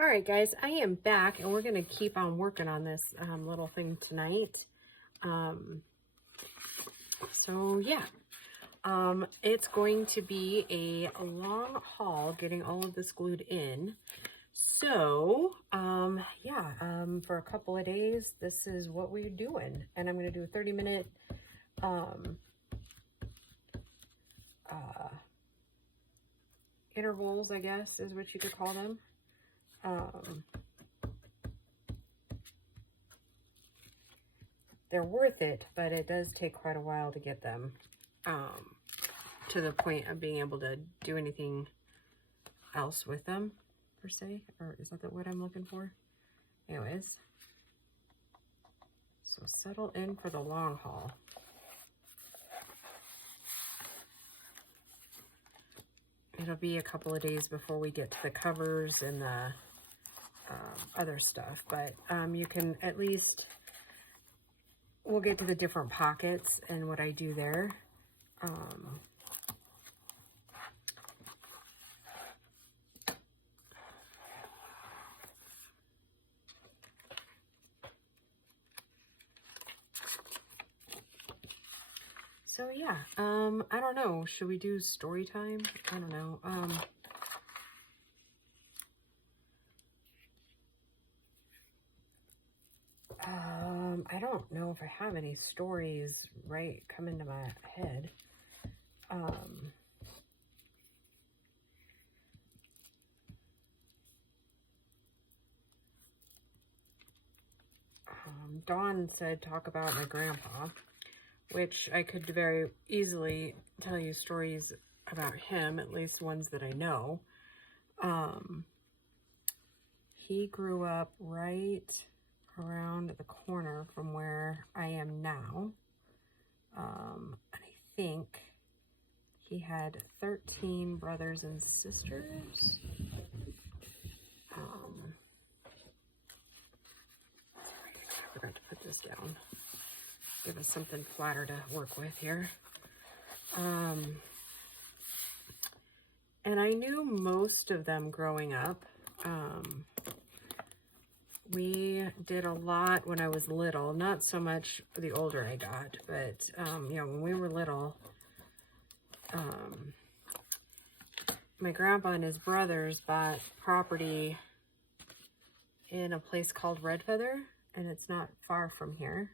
All right, guys, I am back, and we're going to keep on working on this little thing tonight. It's going to be a long haul getting all of this glued in. So, for a couple of days, this is what we're doing. And I'm going to do a 30-minute intervals, I guess, is what you could call them. They're worth it, but it does take quite a while to get them to the point of being able to do anything else with them, per se. Or is that what I'm looking for? Anyways, so settle in for the long haul. It'll be a couple of days before we get to the covers and the other stuff, but you can at least, we'll get to the different pockets and what I do there. So yeah, I don't know, should we do story time? I don't know. I don't know if I have any stories come into my head. Dawn said talk about my grandpa, which I could very easily tell you stories about him, at least ones that I know. He grew up right around the corner from where I am now. And I think he had 13 brothers and sisters. I forgot to put this down. Give us something flatter to work with here. And I knew most of them growing up. We did a lot when I was little, not so much the older I got, but, when we were little, my grandpa and his brothers bought property in a place called Red Feather, and it's not far from here.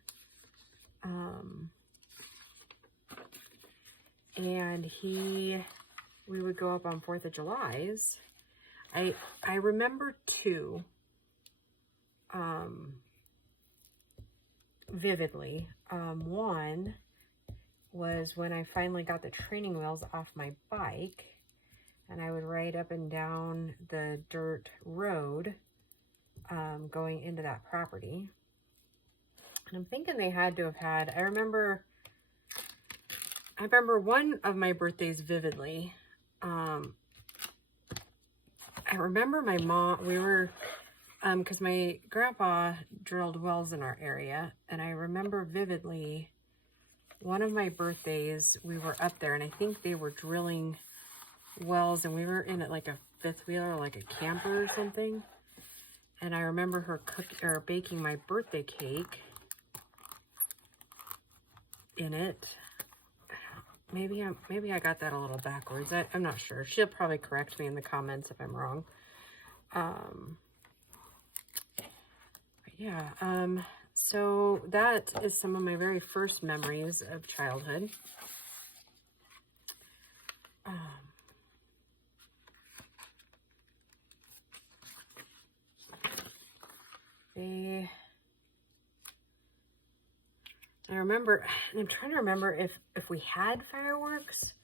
And we would go up on 4th of July's. I remember two, vividly. One was when I finally got the training wheels off my bike, and I would ride up and down the dirt road, going into that property. And I'm thinking they had to have had, I remember one of my birthdays vividly. I remember my mom, because my grandpa drilled wells in our area, and I remember vividly one of my birthdays, we were up there, and I think they were drilling wells, and we were in it like a fifth wheeler, like a camper or something. And I remember her baking my birthday cake in it. Maybe I got that a little backwards. I'm not sure. She'll probably correct me in the comments if I'm wrong. So that is some of my very first memories of childhood. I'm trying to remember if we had fireworks,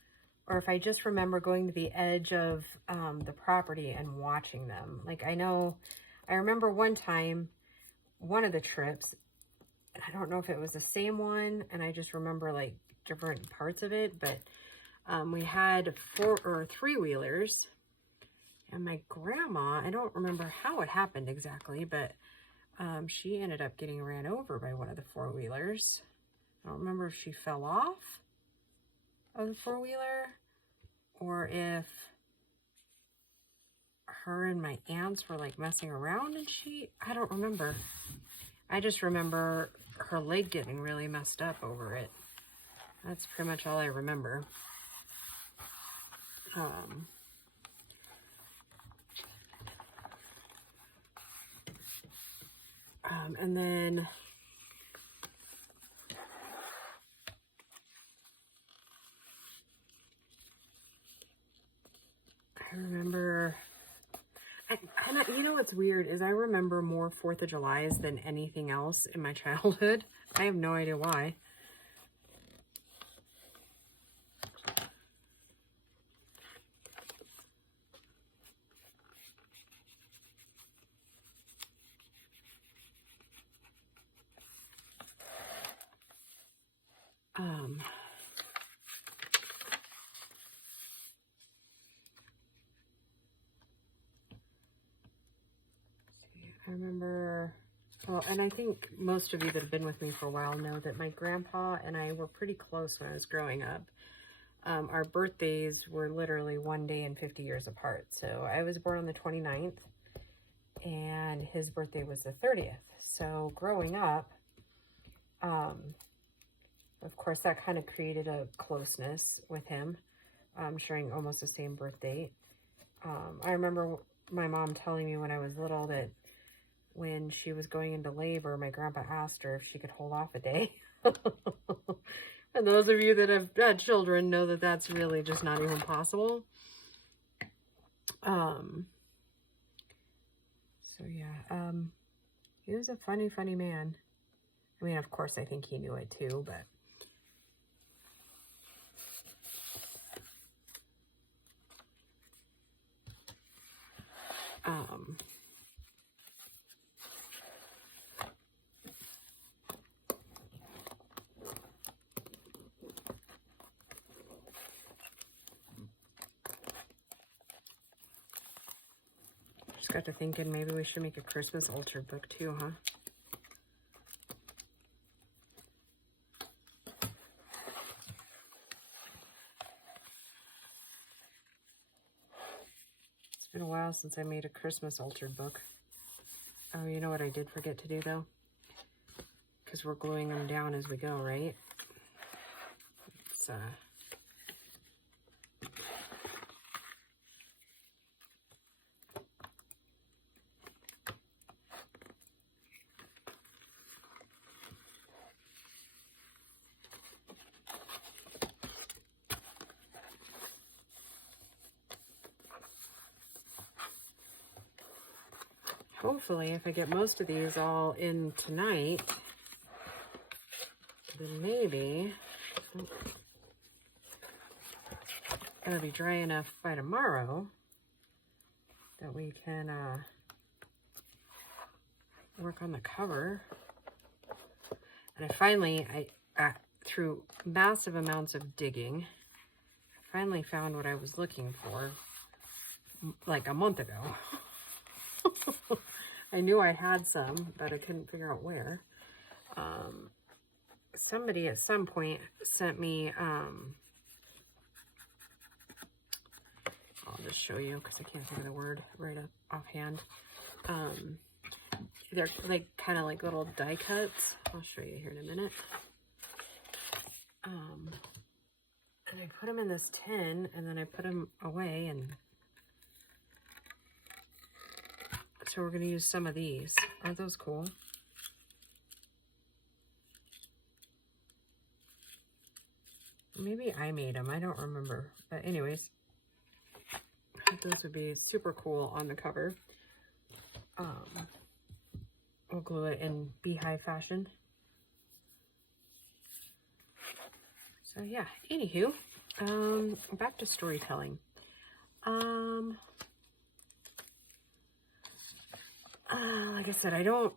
or if I just remember going to the edge of the property and watching them. Like, I remember one time, one of the trips, and I don't know if it was the same one, and I just remember like different parts of it, but we had 4 or 3-wheelers, and my grandma, I don't remember how it happened exactly, but she ended up getting ran over by one of the 4-wheelers. I don't remember if she fell off of the 4-wheeler, or if her and my aunts were like messing around and I don't remember. I just remember her leg getting really messed up over it. That's pretty much all I remember. And then I remember, you know what's weird is I remember more 4th of July's than anything else in my childhood. I have no idea why. I remember, well, and I think most of you that have been with me for a while know that my grandpa and I were pretty close when I was growing up. Our birthdays were literally 1 day and 50 years apart. So I was born on the 29th and his birthday was the 30th. So growing up, of course, that kind of created a closeness with him, sharing almost the same birthday. I remember my mom telling me when I was little that when she was going into labor, my grandpa asked her if she could hold off a day. And those of you that have had children know that that's really just not even possible. So yeah, he was a funny, funny man. I mean, of course, I think he knew it too, but just got to thinking maybe we should make a Christmas altered book too, huh? It's been a while since I made a Christmas altered book. Oh, you know what I did forget to do though? Because we're gluing them down as we go, right? It's hopefully, if I get most of these all in tonight, then maybe it'll be dry enough by tomorrow that we can work on the cover. And I finally, through massive amounts of digging, I finally found what I was looking for like a month ago. I knew I had some, but I couldn't figure out where. Somebody at some point sent me, I'll just show you because I can't think of the word right offhand. They're like kind of like little die cuts. I'll show you here in a minute. And I put them in this tin and then I put them away, and so we're going to use some of these. Aren't those cool? Maybe I made them. I don't remember. But anyways, I thought those would be super cool on the cover. We'll glue it in beehive fashion. So yeah, anywho, back to storytelling. Like I said, I don't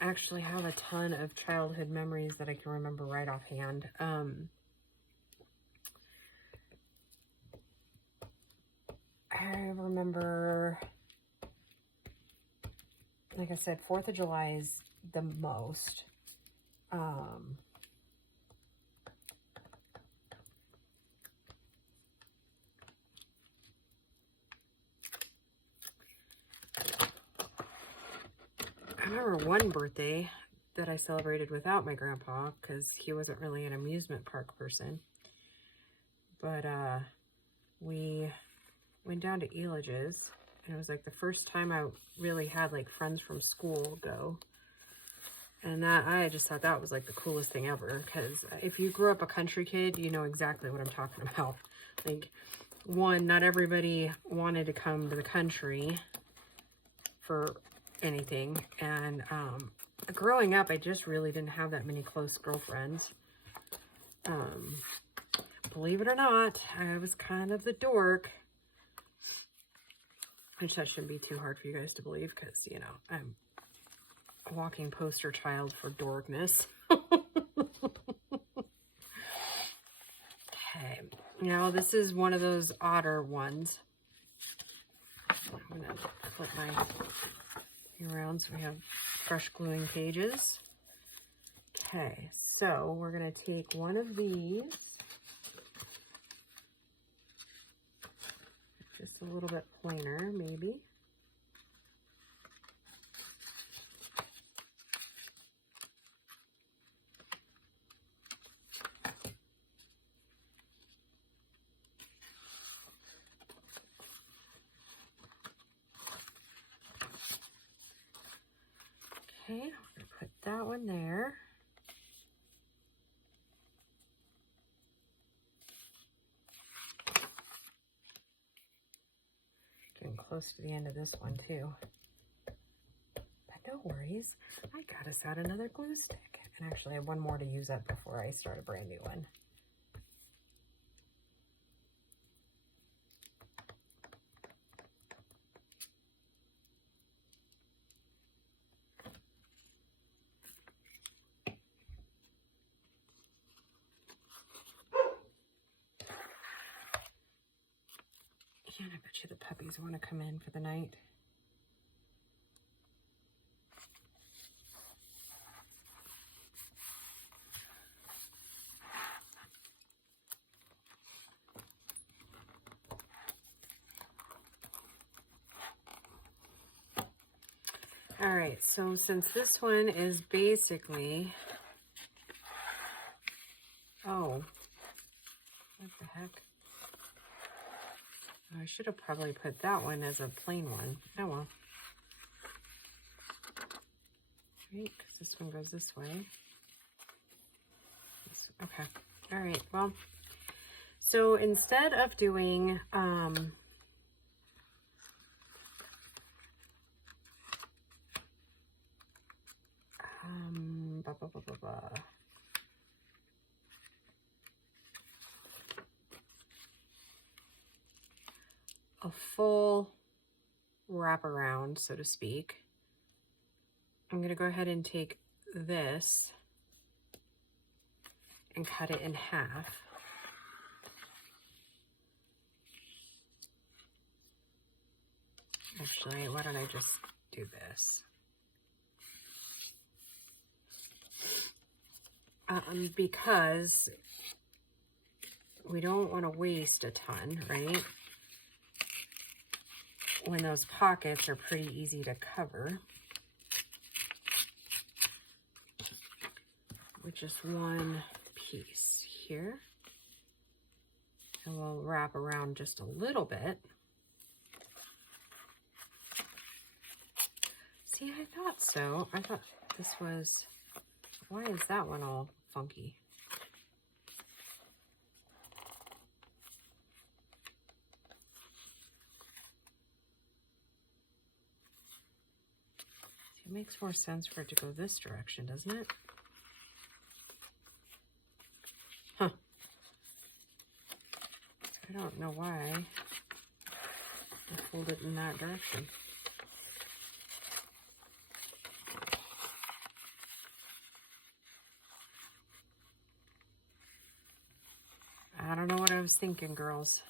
actually have a ton of childhood memories that I can remember right offhand. I remember, like I said, 4th of July is the most. I remember one birthday that I celebrated without my grandpa because he wasn't really an amusement park person. But we went down to Elige's, and it was like the first time I really had like friends from school go. And that, I just thought that was like the coolest thing ever, because if you grew up a country kid, you know exactly what I'm talking about. Like, one, not everybody wanted to come to the country for anything. And growing up, I just really didn't have that many close girlfriends. Believe it or not, I was kind of the dork. Which that shouldn't be too hard for you guys to believe, because, you know, I'm a walking poster child for dorkness. Okay, now this is one of those odder ones. I'm going to flip my around so we have fresh gluing pages. Okay, so we're going to take one of these, just a little bit plainer maybe. Okay, I'm going to put that one there. Getting close to the end of this one too. But no worries, I got us out another glue stick. And actually I have one more to use up before I start a brand new one. And I bet you the puppies want to come in for the night. All right, so since this one is basically, oh, what the heck? I should have probably put that one as a plain one. Oh well. Right, because this one goes this way. Okay. All right. Well, so instead of doing a full wraparound, so to speak, I'm going to go ahead and take this and cut it in half. Actually, why don't I just do this? Because we don't want to waste a ton, right? When those pockets are pretty easy to cover with just one piece here. And we'll wrap around just a little bit. See, I thought so. I thought this was, why is that one all funky? It makes more sense for it to go this direction, doesn't it? Huh. I don't know why I fold it in that direction. I don't know what I was thinking, girls.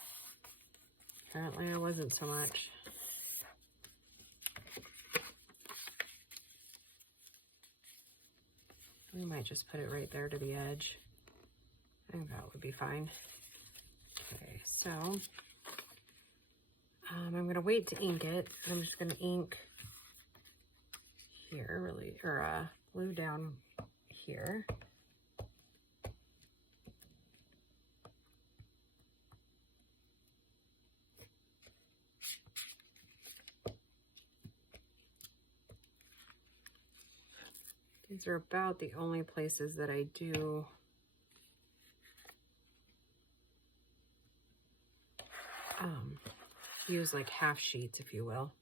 Apparently I wasn't so much. We might just put it right there to the edge. I think that would be fine. Okay, so I'm going to wait to ink it. I'm just going to ink here, really, or blue down here. These are about the only places that I do use like half sheets, if you will.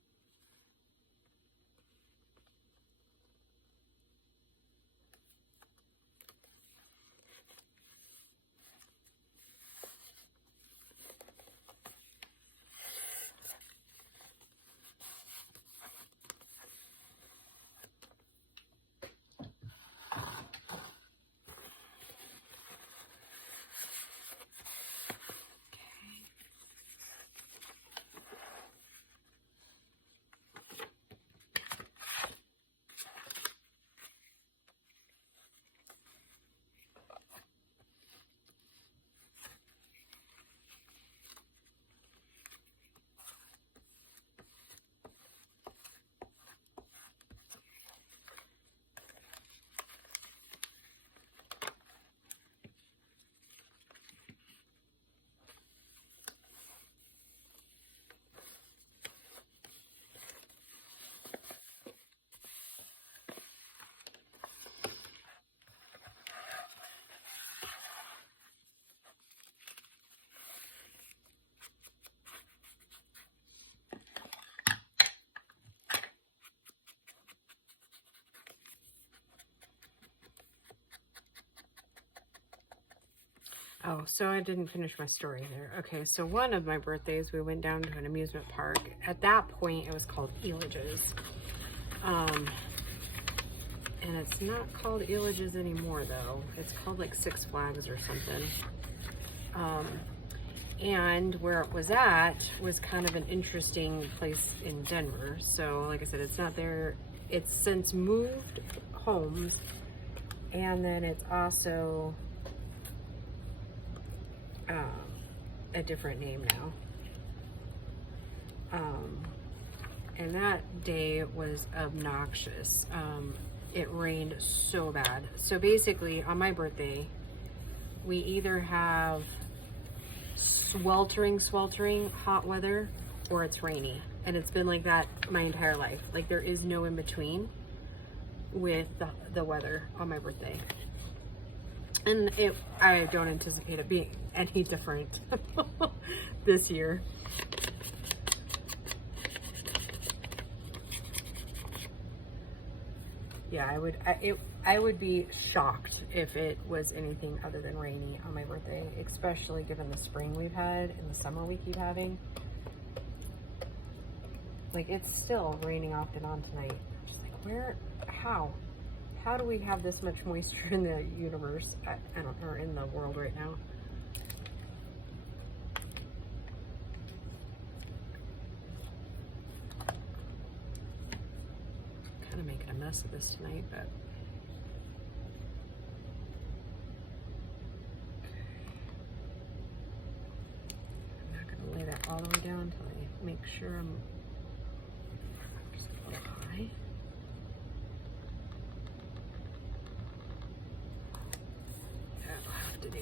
Oh, so I didn't finish my story there. Okay, so one of my birthdays, we went down to an amusement park. At that point, it was called Elages. And it's not called Elages anymore, though. It's called like Six Flags or something. And where it was at was kind of an interesting place in Denver. So, like I said, it's not there. It's since moved homes. And then it's also a different name now. And that day was obnoxious. It rained so bad. So basically, on my birthday, we either have sweltering hot weather or it's rainy. And it's been like that my entire life. Like, there is no in between with the weather on my birthday. And I don't anticipate it being any different this year. Yeah, I would be shocked if it was anything other than rainy on my birthday, especially given the spring we've had and the summer we keep having. Like, it's still raining off and on tonight. I'm just like, how do we have this much moisture in the universe? I don't know, or in the world right now. Kind of making a mess of this tonight, but I'm not going to lay that all the way down until I make sure I'm just a little high. That'll have to do.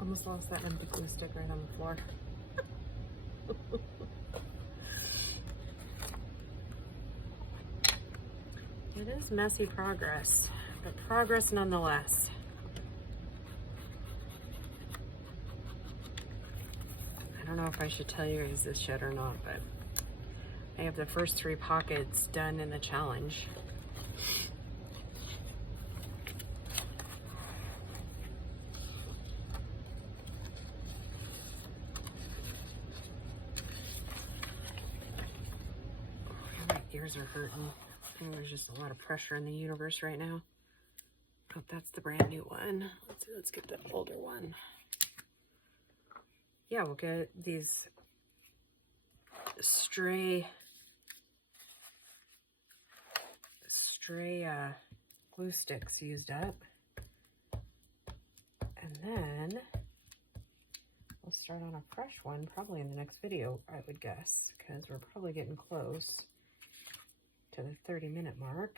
Almost lost that empty glue stick right on the floor. It is messy progress, but progress nonetheless. I don't know if I should tell you guys this yet or not, but I have the first 3 pockets done in the challenge. Ears are hurting. I think there's just a lot of pressure in the universe right now. Oh, that's the brand new one. Let's see, let's get the older one. Yeah, we'll get these stray stray glue sticks used up. And then we'll start on a fresh one probably in the next video, I would guess, because we're probably getting close to the 30-minute mark.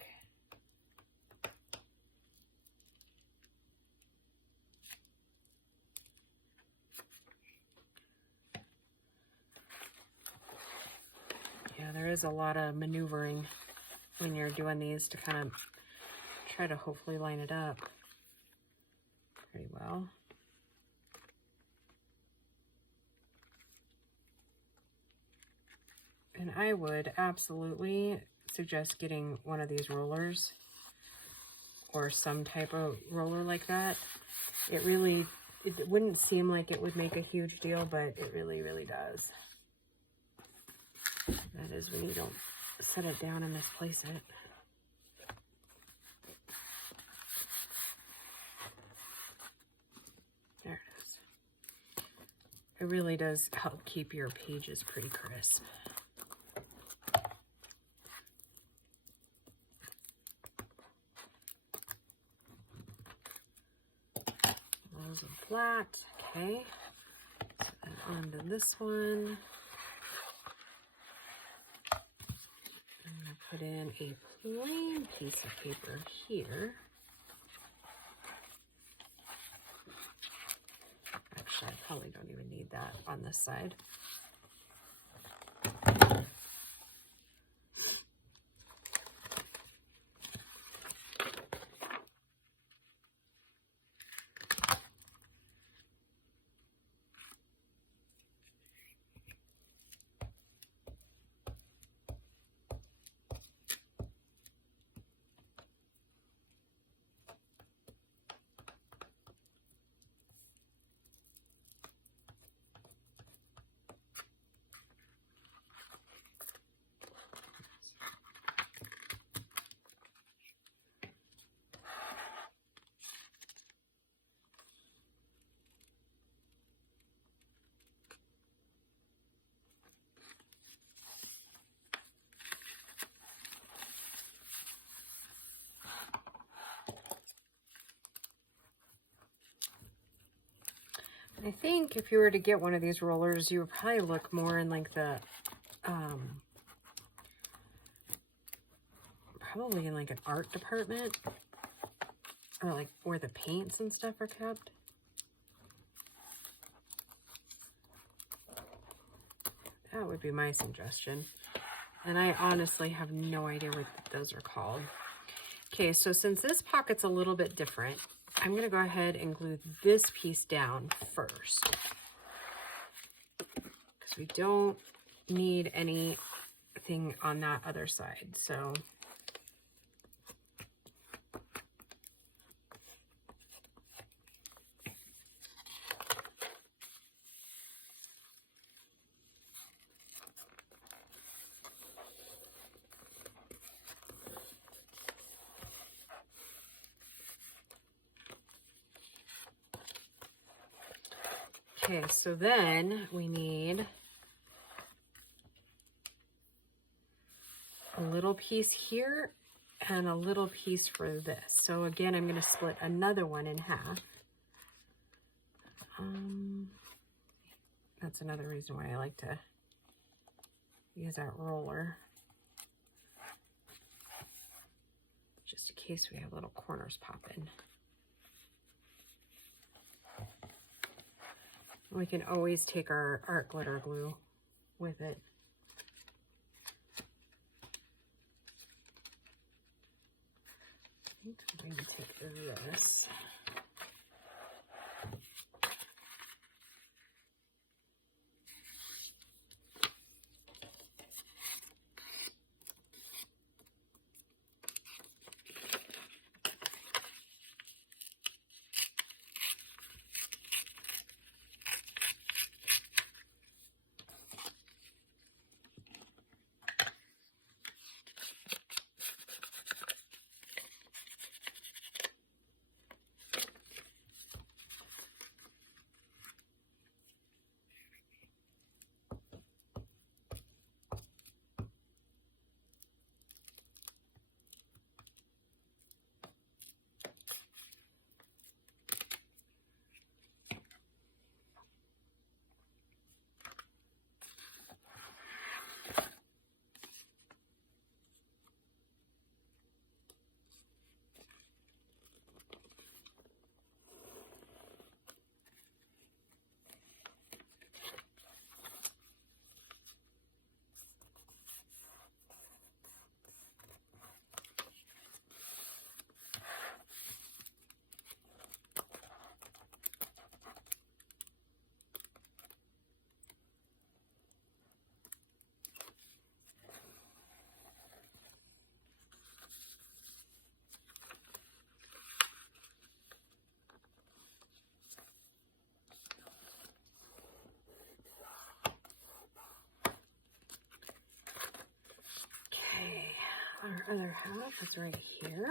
Yeah, there is a lot of maneuvering when you're doing these to kind of try to hopefully line it up pretty well. And I would absolutely suggest getting one of these rollers or some type of roller like that. It wouldn't seem like it would make a huge deal, but it really, really does. That is when you don't set it down and misplace it. There it is. It really does help keep your pages pretty crisp. Those are flat, okay. And on to this one. Put in a plain piece of paper here. Actually, I probably don't even need that on this side. I think if you were to get one of these rollers, you would probably look more in like the, probably in like an art department, or like where the paints and stuff are kept. That would be my suggestion. And I honestly have no idea what those are called. Okay, so since this pocket's a little bit different, I'm going to go ahead and glue this piece down first, because we don't need anything on that other side. So okay, so then we need a little piece here and a little piece for this. So again, I'm going to split another one in half. That's another reason why I like to use that roller, just in case we have little corners popping. We can always take our art glitter glue with it. I think I'm going to take this. Our other half is right here.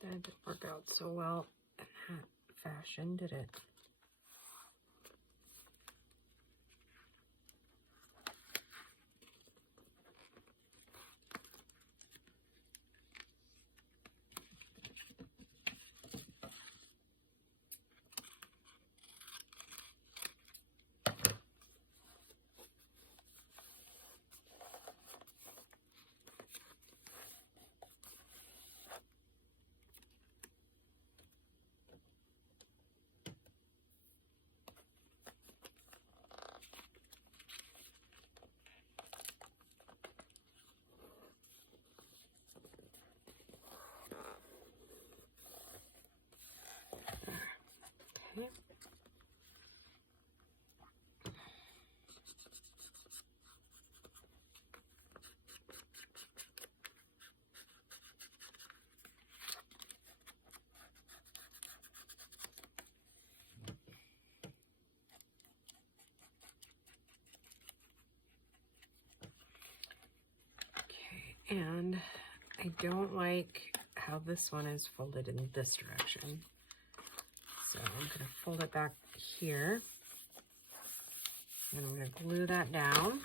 That didn't work out so well in that fashion, did it? Okay. And I don't like how this one is folded in this direction. So I'm going to fold it back here. And I'm going to glue that down.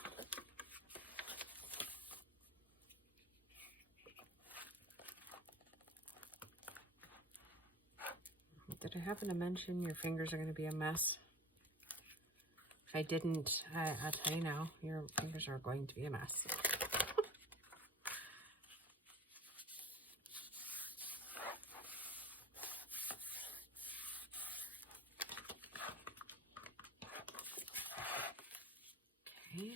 Did I happen to mention your fingers are going to be a mess? If I didn't, I'll tell you now, your fingers are going to be a mess. Okay.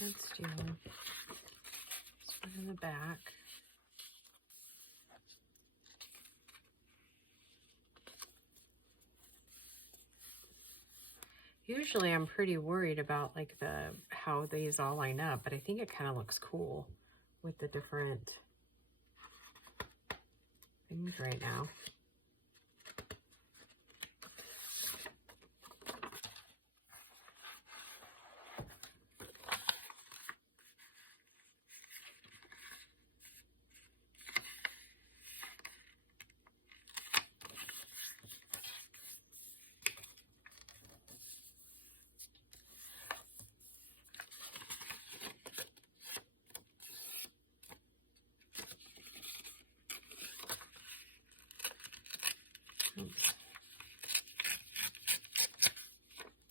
Let's do this one in the back. Usually I'm pretty worried about like how these all line up, but I think it kind of looks cool with the different things right now.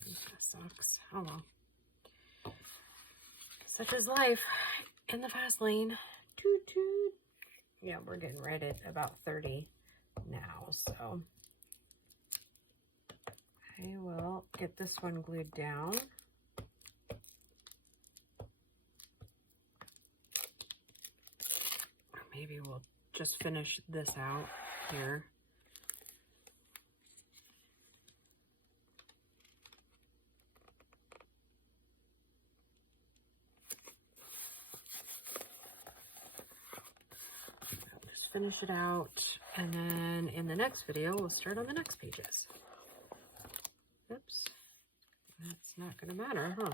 That sucks. Oh well. Such is life in the fast lane. Toot toot. Yeah, we're getting right at about 30 now, so I will get this one glued down. Or maybe we'll just finish this out here. Finish it out, and then in the next video we'll start on the next pages. Oops, that's not going to matter, huh?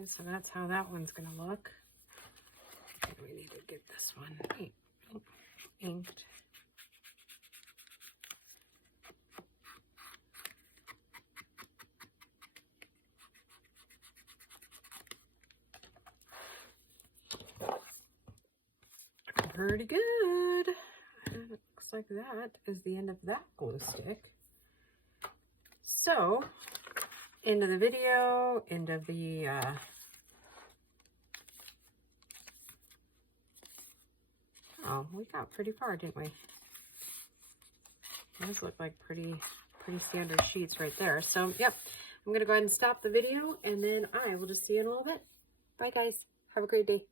Okay, so that's how that one's gonna look. And we need to get this one inked. Pretty good. And it looks like that is the end of that glue stick. So, end of the video, end of the oh, we got pretty far, didn't we? Those look like pretty standard sheets right there. So, yep, I'm gonna go ahead and stop the video, and then I will just see you in a little bit. Bye, guys. Have a great day.